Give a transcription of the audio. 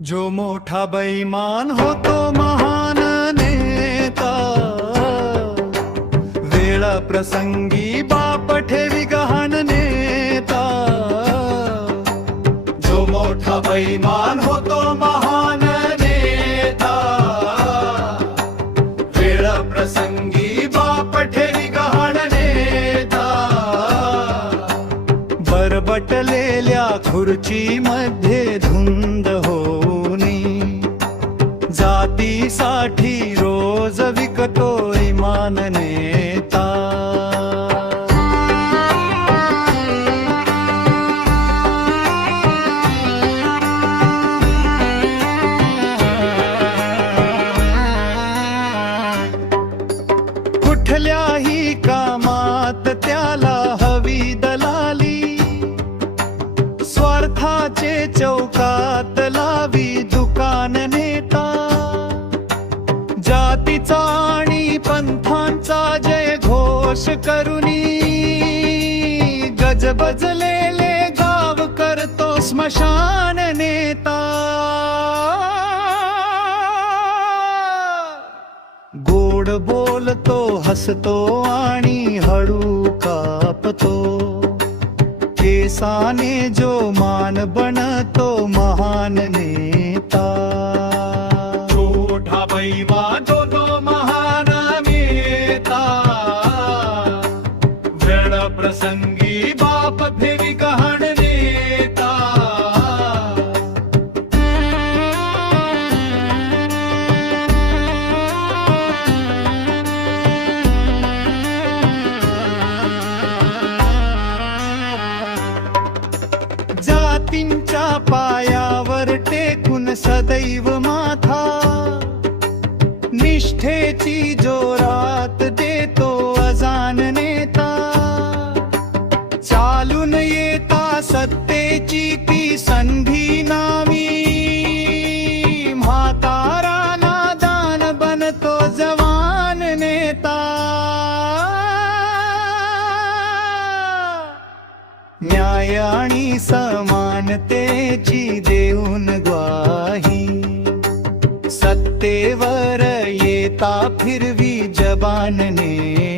जो मोठा बैमान होतो महान नेता, वेळ प्रसंगी बाप ठेवी गहाण नेता। जो मोठा बैमान होतो महान नेता, वेळ प्रसंगी बाप ठेवी गहाण नेता। बरबटलेल्या खुर्ची मध्ये धुंद होऊनी, जातीसाठी रोज विकतो इमान नेता। कुठल्याही कामात त्याला हवी दलाली, स्वार्थाचे चौकात लावी दुकान नेता। जातीचा आणि पंथांचा जय घोष करुनी, गजबजलेले गाव करतो स्मशान नेता। गोड बोलतो हसतो आणि हळू कापतो, केसाने जो मान बनतो महान नेता। छोटा बैमान होतो महान नेता, वेळ प्रसंगी बाप फेरी गहाण नेता। जातींच्या पायावर टेकून सदैव माथा, निष्ठेची जोरात देतो अजान नेता। चालून येता सत्तेची ती संधी नामी, म्हातारा नादान बनतो जवान नेता। न्याय आणि समानतेची देऊन ग्वाही, सत्तेवर येता फिरवी जबान नेता।